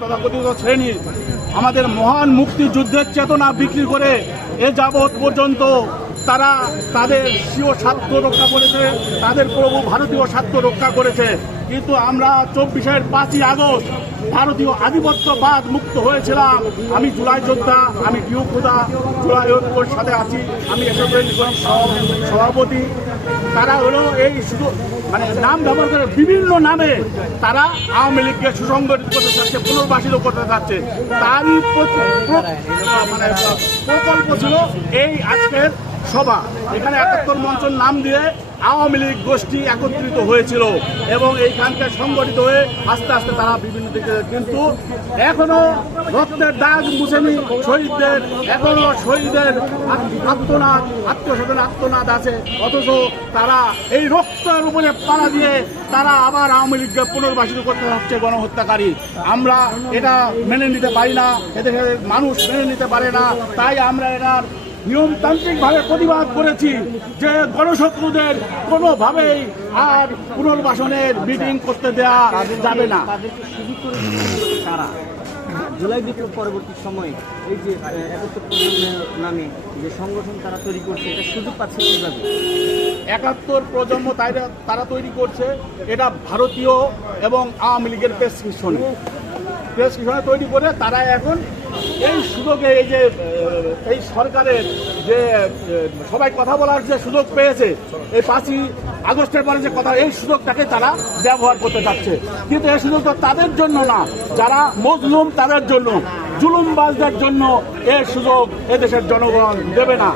তথাকথিত শ্রেণী আমাদের মহান মুক্তিযুদ্ধের চেতনা বিক্রি করে এ যাবৎ পর্যন্ত তারা তাদের স্বীয় স্বার্থ রক্ষা করেছে, তাদের প্রভু ভারতীয় স্বার্থ রক্ষা করেছে। কিন্তু আমরা 24-এর 5ই আগস্ট ভারতীয় আধিপত্যবাদ মুক্ত হয়েছিলাম। আমি জুলাই যোদ্ধা, আমি ডিউ খুদা জুলাই ঐক্যর সাথে আছি, আমি এসবের সভাপতি। তারা হলো এই শুধু নাম ব্যবহার করে বিভিন্ন নামে তারা আওয়ামী লীগকে সুসংগঠিত করতে চাচ্ছে, পুনর্বাসিত করতে চাচ্ছে। তারই প্রকল্প ছিল এই আজকের সভা। এখানে 71 মঞ্চের নাম দিয়ে আওয়ামী লীগ গোষ্ঠী একত্রিত হয়েছিল এবং এইখানকে সংগঠিত হয়ে আস্তে আস্তে তারা বিভিন্ন দিকে, কিন্তু এখনো রক্তের দাগ মুছেনি শহীদদের, এখনো শহীদের আত্মনাদ, আত্মস্বজন আত্মনাদ আছে। অথচ তারা এই রক্তের উপরে পাড়া দিয়ে তারা আবার আওয়ামী লীগকে পুনর্বাসিত করতে হচ্ছে গণহত্যাকারী। আমরা এটা মেনে নিতে পারি না, এদেশের মানুষ মেনে নিতে পারে না। তাই আমরা এটার নিয়মতান্ত্রিকভাবে প্রতিবাদ করেছি যে গণশত্রুদের কোনোভাবেই আর পুনর্বাসনের মিটিং করতে দেওয়া যাবে না। জুলাই বিপ্লব পরবর্তী সময়ে এই যে 71 প্রজন্মের নামে যে সংগঠন তারা তৈরি করছে, এটা সুযোগ পাচ্ছে কীভাবে? 71 প্রজন্ম তারা তৈরি করছে, এটা ভারতীয় এবং আওয়ামী লীগের প্রেসক্রিপশনে তৈরি করে তারা এখন এই সুযোগে, এই যে এই সরকারের যে সবাই কথা বলার যে সুযোগ পেয়েছে, এই 5ই আগস্টের পরে যে কথা, এই সুযোগটাকে তারা ব্যবহার করতে চাচ্ছে। কিন্তু এই সুযোগ তো তাদের জন্য না, যারা মজলুম তাদের জন্য, জুলুমবাজদের জন্য এই সুযোগ এদেশের জনগণ দেবে না।